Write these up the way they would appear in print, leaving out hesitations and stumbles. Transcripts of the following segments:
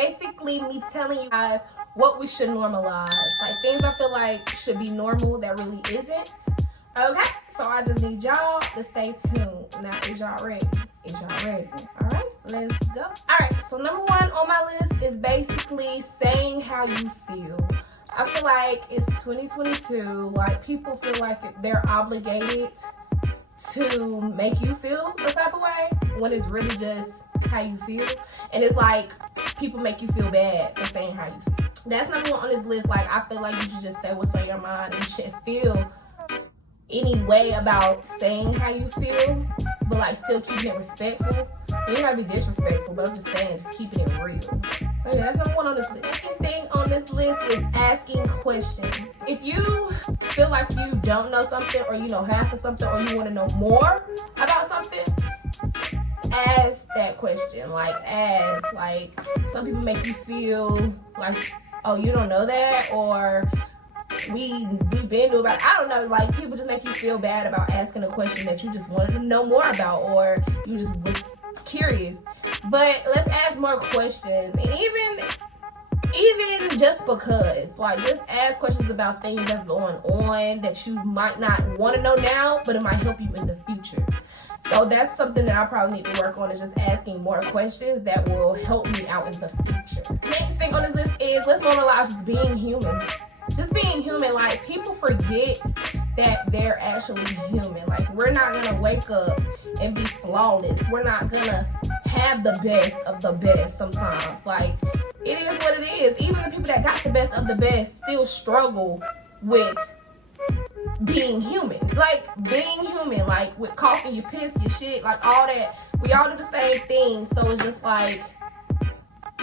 basically me telling you guys what we should normalize. Like things I feel like should be normal that really isn't. Okay, so I just need y'all to stay tuned. Now, is y'all ready? Is y'all ready? All right, let's go. All right, so number one on my list is basically saying how you feel. I feel like it's 2022. Like people feel like they're obligated to make you feel a type of way when it's really just how you feel. And it's like people make you feel bad for saying how you feel. That's number one on this list. Like I feel like you should just say what's on your mind and you shouldn't feel any way about saying how you feel, but like still keeping it respectful. You don't have to be disrespectful, but I'm just saying, just keeping it real. So yeah, that's number one on this list. Second thing on this list is asking questions. If you feel like you don't know something, or you know half of something, or you want to know more about something, ask that question. Like ask. Like some people make you feel like, oh, you don't know that, or we've been to about, I don't know, like people just make you feel bad about asking a question that you just wanted to know more about, or you just was curious. But let's ask more questions, and even just because, like just ask questions about things that's going on that you might not want to know now, but it might help you in the future. So that's something that I probably need to work on, is just asking more questions that will help me out in the future. Next thing on this list is let's normalize just being human. Just being human. Like people forget that they're actually human. Like we're not gonna wake up and be flawless. We're not gonna have the best of the best sometimes. Like it is what it is. Even the people that got the best of the best still struggle with being human. Like being human, like with coughing, you piss, your shit, like all that. We all do the same thing. So it's just like,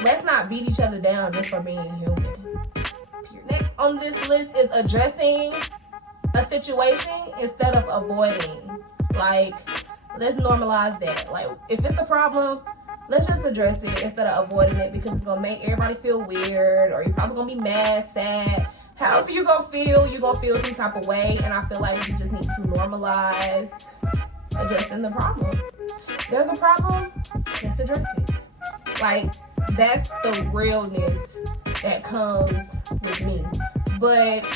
let's not beat each other down just for being human. Next on this list is addressing a situation instead of avoiding. Like, let's normalize that. Like, if it's a problem, let's just address it instead of avoiding it, because it's gonna make everybody feel weird, or you're probably gonna be mad, sad. However you're gonna feel some type of way, and I feel like you just need to normalize addressing the problem. There's a problem, let's address it. Like, that's the realness that comes with me. But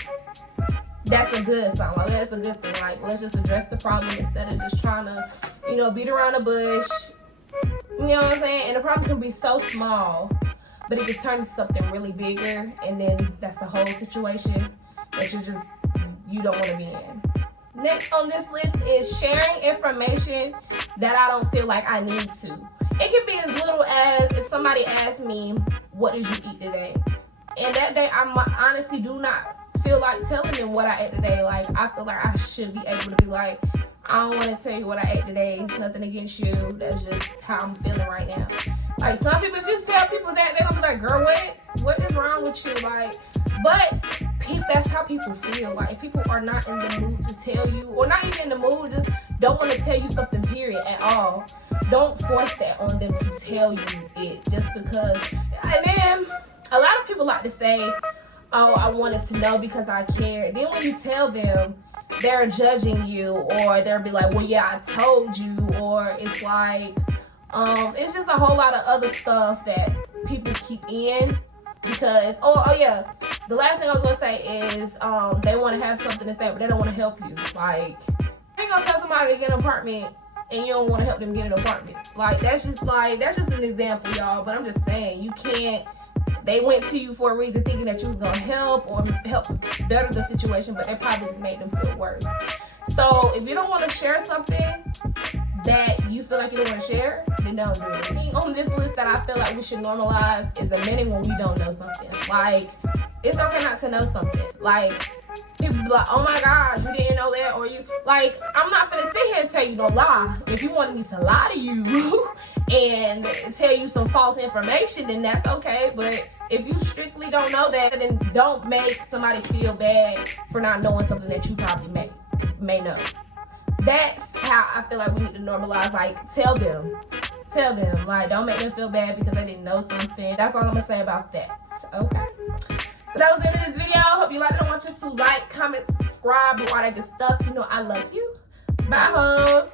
that's a good sign. Like, that's a good thing. Like, let's just address the problem instead of just trying to, beat around the bush. You know what I'm saying? And the problem can be so small, but it can turn into something really bigger, and then that's the whole situation that you don't want to be in. Next on this list is sharing information that I don't feel like I need to. It can be as little as if somebody asks me, what did you eat today? And that day, I honestly do not feel like telling them what I ate today. Like, I feel like I should be able to be like, I don't want to tell you what I ate today. It's nothing against you. That's just how I'm feeling right now. Like, some people, if you tell people that, they're going to be like, girl, what is wrong with you? Like, but that's how people feel. Like, if people are not in the mood to tell you, or not even in the mood, just don't want to tell you something, period, at all. Don't force that on them to tell you it just because. And then a lot of people like to say, oh, I wanted to know because I cared. Then when you tell them, they're judging you, or they'll be like, well, yeah, I told you. Or it's like, it's just a whole lot of other stuff that people keep in because, oh yeah, the last thing I was gonna say is, they want to have something to say, but they don't want to help you. Like, you ain't gonna tell somebody to get an apartment and you don't want to help them get an apartment. Like, that's just an example, y'all. But I'm just saying, you can't. They went to you for a reason, thinking that you was gonna help or help better the situation, but they probably just made them feel worse. So if you don't want to share something that you feel like you don't want to share, then don't do it. Thing on this list that I feel like we should normalize is admitting when we don't know something. Like, it's okay not to know something. Like, people be like, oh my gosh, you didn't know that, or you, like, I'm not finna sit here and tell you no lie. If you wanted me to lie to you and tell you some false information, then that's okay. But if you strictly don't know that, then don't make somebody feel bad for not knowing something that you probably may know. That's how I feel like we need to normalize. Like, tell them, like, don't make them feel bad because they didn't know something. That's all I'm gonna say about that. Okay, so that was the end of this video. Hope you liked it. I want you to like, comment, subscribe, do all that good stuff. You know I love you. Bye, hoes.